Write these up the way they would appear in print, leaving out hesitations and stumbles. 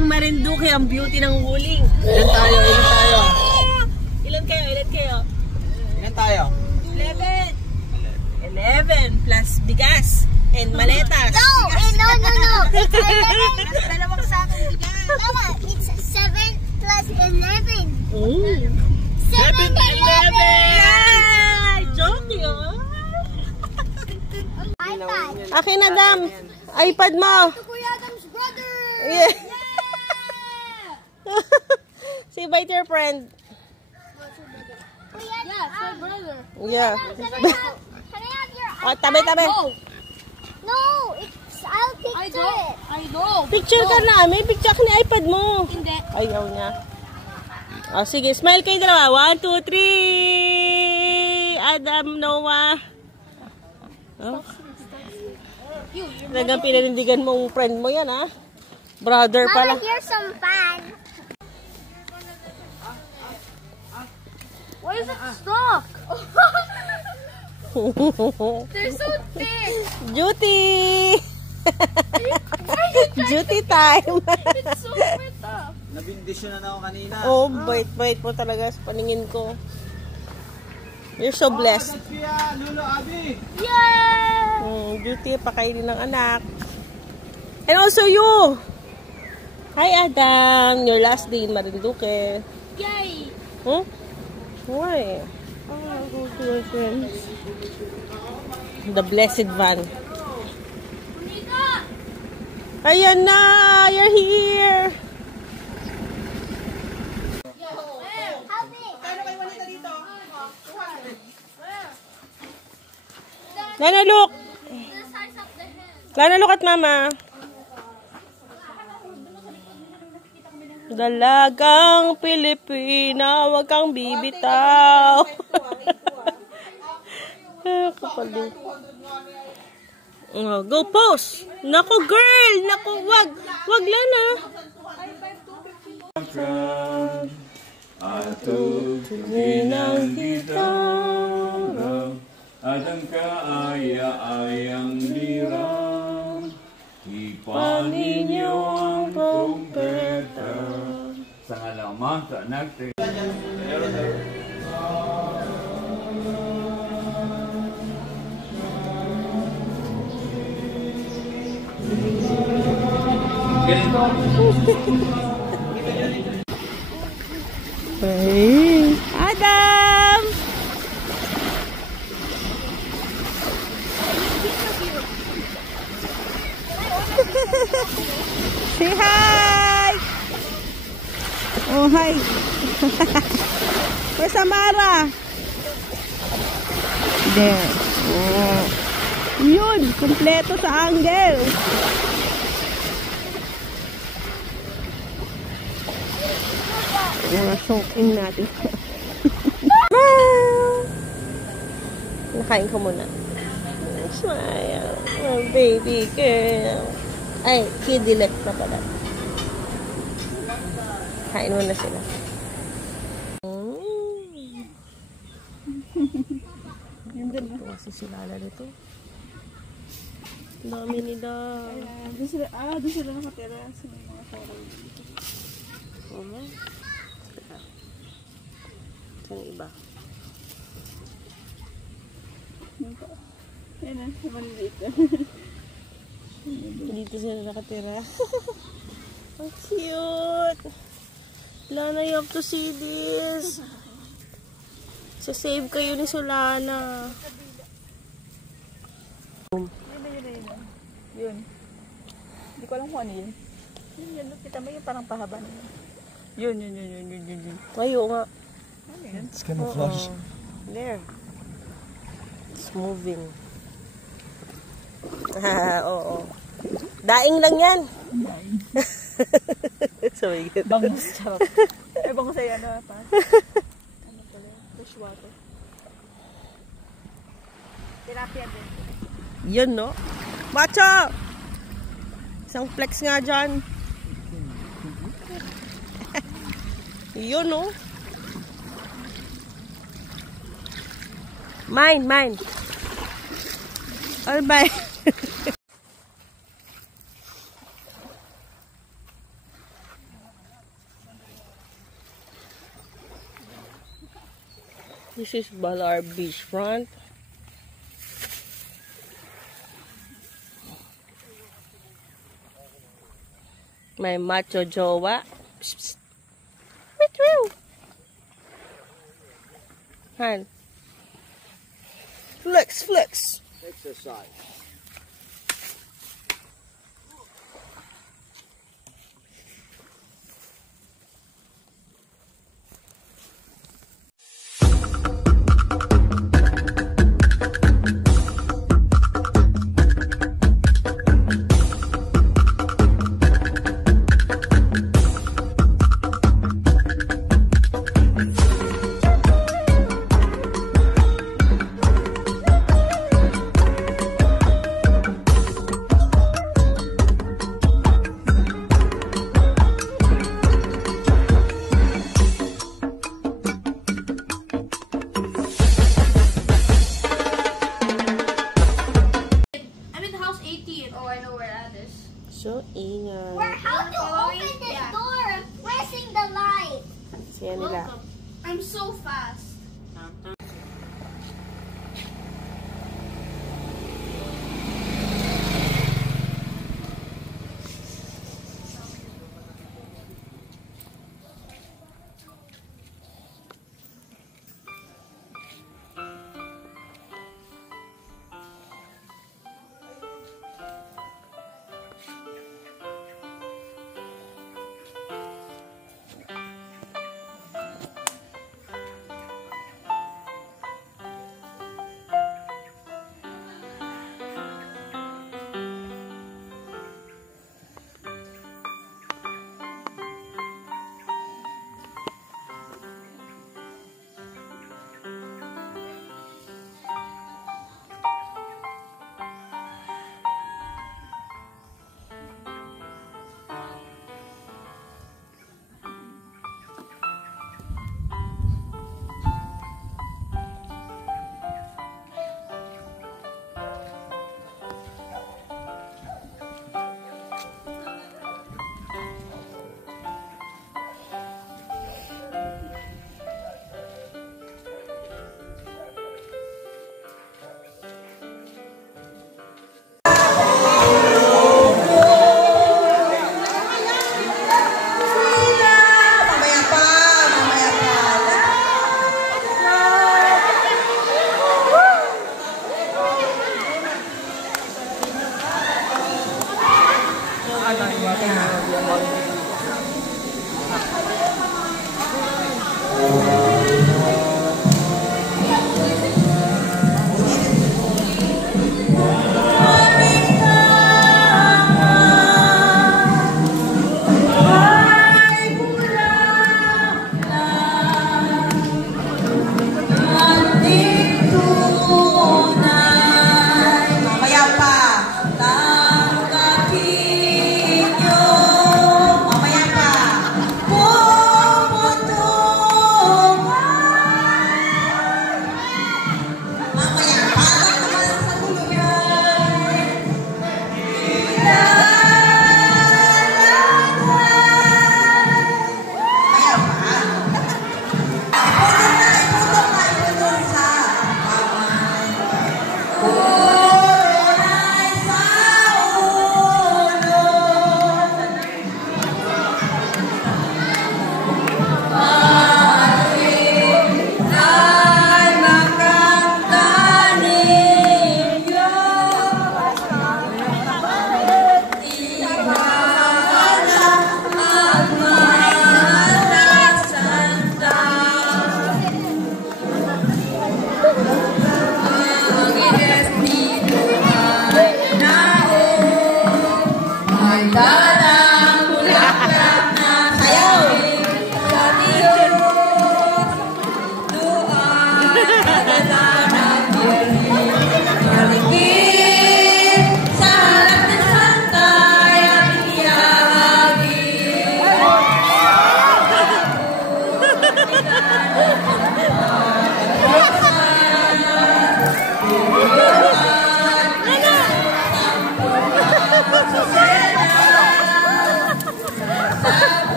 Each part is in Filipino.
ang Marinduque, ang beauty ng huling. Ilan tayo? Ilan kayo? Ilan tayo? 11 plus bigas and maletas. No. It's 11. Dalawang sakong bigas. Mama, it's 7 plus 11. Oh. 7 to 11. Yeah! Joke yun. iPad. Akin na, Dam. iPad mo. Kuya Adam's brother. Yeah. Say bye to your friend. Yeah, it's my brother. Yeah. Can I have your Oh, tabi. No, I'll picture it. I know. Picture ka na. May picture ka ni iPad mo. Hindi. Ayaw niya. Oh, sige. Smile kayo dalawa. 1, 2, 3. Adam, Noah. Oh. Talagang pinanindigan mong friend mo yan, ha? Brother pala. Mama, here's some fan. Why is it stuck? They're so thick. Duty! Duty time! It's so tough. Nabindisyon na ako kanina. Oh, bait mo talaga sa paningin ko. You're so blessed. Lolo, Abi! Yay! Duty, pakainin ng anak. And also you! Hi, Adam! Your last day in Marinduque. Yay! Huh? Why? Oh, go to your friends. The blessed van. Ayan na! You're here! Lana, look! Lana, look at Mama. Dalagang Pilipina, wag kang bibitaw. Kapalik. Oh, go pose. Nako girl, nako wag Lana. Atutuginang gitara at ang kaaya-ayang lirang ipanin niyo ang trompeta sa ngalamang sa nagte. Ganito. Hey, Adam! Say hi! Oh, hi! Where's Amara? There. Oh. Yun! Kompleto sa angle! Mga soaking natin. Nakain ko muna. Smile. Oh, baby girl. Ay, kidilet na pala. Kain muna sila. Ito kasi si Lala nito. Dami nila. Doon sila nakatira sa mga forum. Saan iba? Yan na, maliit na. Dito sila nakatira. Ang cute! Lana, you have to see this. Sa-save kayo ni Solana. Yun. Hindi ko alam kung ano yun. Yun. Kita mo yung parang pahaba na yun. Yun. Ayaw nga. It's camouflage. There. It's moving. Oo. Daing lang yan. Sorry. Bangus, charot. Ay, bangus ay ano pa. Ano pala? Fresh water. Tilapia din. Yun, no? Macho! Isang flex nga dyan. Yun, no? Mine. All bye. This is Balar Beachfront. May macho jowa. Psst, psst. Han. Flex, flex. Exercise. So, ingat. How to open this door? Pressing the light. Siya nila. I'm so fast. Oh,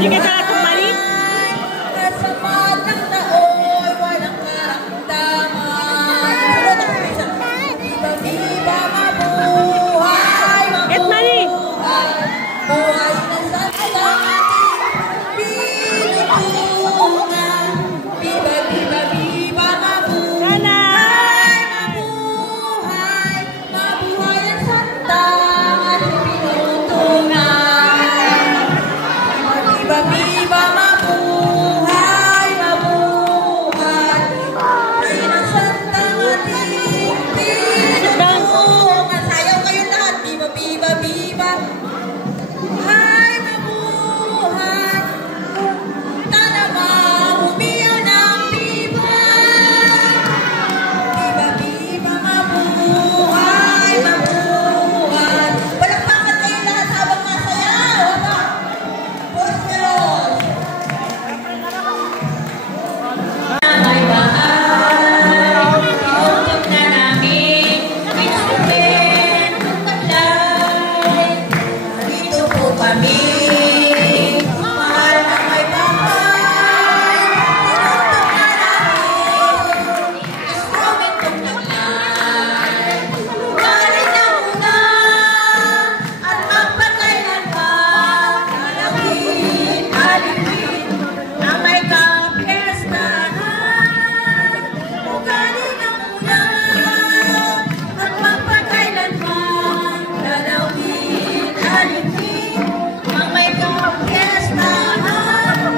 Sige na natin mali. Kasapat ng tao'y walang karamdaman. Iba-iba mabuhay, Get mali. buhay na sa ating pinitungan. Iba-iba mabuhay, Sana. mabuhay ang sandang ating pinutungan. Iba-iba mabuhay, mabuhay, buhay ng sandang ating pinutungan. Sayaw kayo lahat, biba-biba-biba. Buhay, mabuhay, tanama, humiyaw ng biba. Biba-biba, mabuhay, mabuhay. Palakpakan kayo lahat habang masayaw. Aba, Boss. May bahay, iutot na namin, instrumentong taglay. Dito po kami, mahal na may bahay, iutot na namin, instrumentong taglay. Galing na muna, at magpakailanman, lalapit, alipin, na may kapiestahan. Galing na muna, at magpakailanman, lalapit, alipin, na may kapiestahan.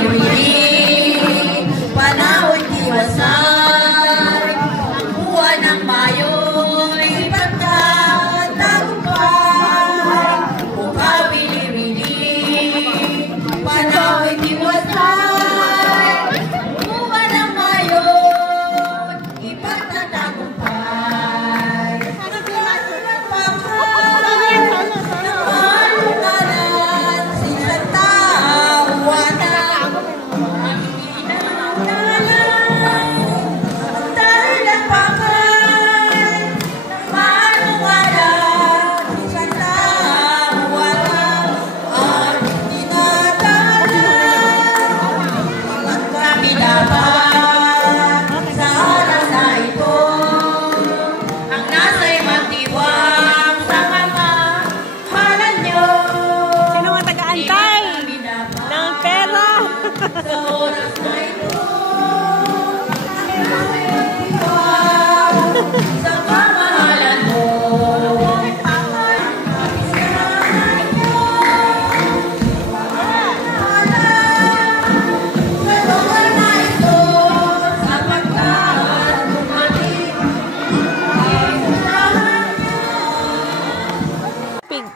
Pinipili, panahon diwasay, ang buwan ng Mayo'y pagkatagumpay. Bukaw wili-wili, panahon diwasay, ang buwan ng Mayo'y ipagtatagumpay. Naglalat pa ka, nakalunalan, silang tawanan. Dahil ang pakay ng manuwala, isang tawanan ang tinatalan. At kami dapat sa oras na ito, ang nasa'y matiwang sa mamahalan niyo. Sino ang taga-antay Kami dapat ng pera? sa oras na ito, sa pamahalan mo. Isahan mo, sa lugar na ito, sapagkat bumalik ang usahan niyo. Pig.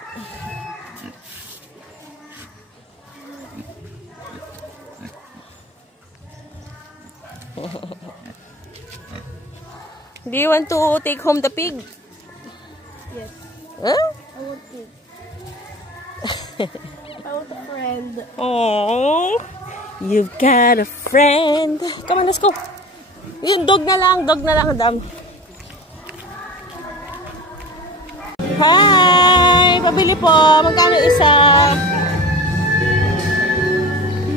Do you want to take home the pig? Yes. Huh? I want to. I want a friend. Oh, you've got a friend. Come on, let's go. Yun, dog na lang, Dam. Hi! Pabili po. Magkano isa?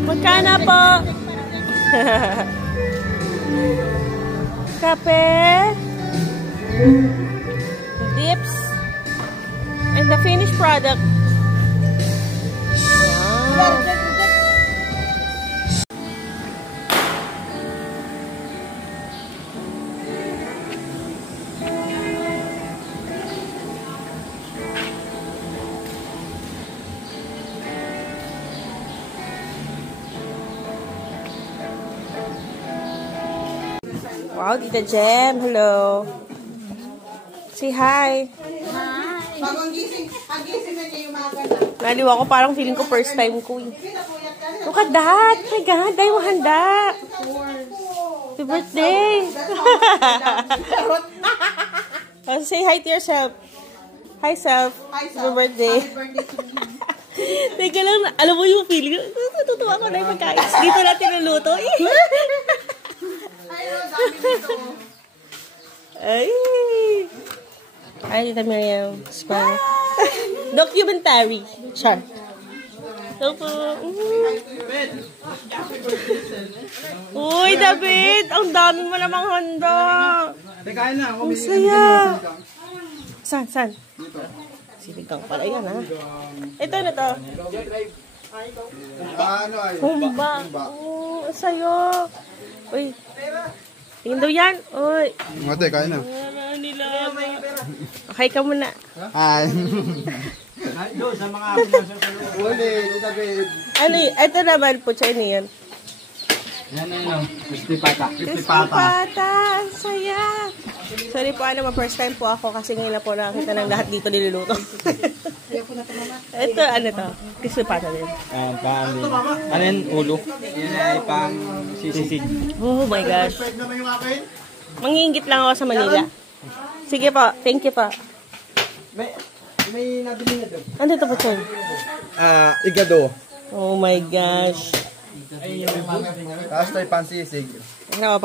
Magkano po? Kape. Dips. And the finished product. Wow. Wow, Tita Jem. Hello. Say hi. Bagong gising. Ang gising na niya yung maga na. Naliw ako, parang feeling ko first time ko. Look at that. My God, dahil mo handa. Happy birthday. Oh, say hi to yourself. Hi, self. Hi, Happy Sal. birthday. Happy birthday to me. Teka lang, alam mo yung feeling. Natutuwa ko na yung pagkain. Dito natin naluto. Ay, no, dami dito. Ay. Ay, Tita Miriam. Smile. Documentary. Char. Hello po. Uy, David! Ang dami mo namang handa. Teka na, Ang saya. Saan? Sinigang pala yan, ha? Ito na to. Humba. Ang sayo. Uy. Tingin daw yan. Uy. Mate, kain na. Okay ka muna. Ay. doon sa mga pinasa. Uli, David. Ano y- ito naman po, Chinese yan. Yan. Crispy pata. Crispy pata. Ang saya. Sorry po, first time po ako kasi ngayon na po nakakita ng lahat dito niluluto. Ito, ano to? Crispy pata din. Ano yan? Ulo? Yan ay pang sisig. Oh my gosh. Manginggit lang ako sa Manila. Sige po, thank you po. May nabili na doon. Ano ito po, Chin? Igado. Oh my gosh. Tapos tayo pansisig. Ano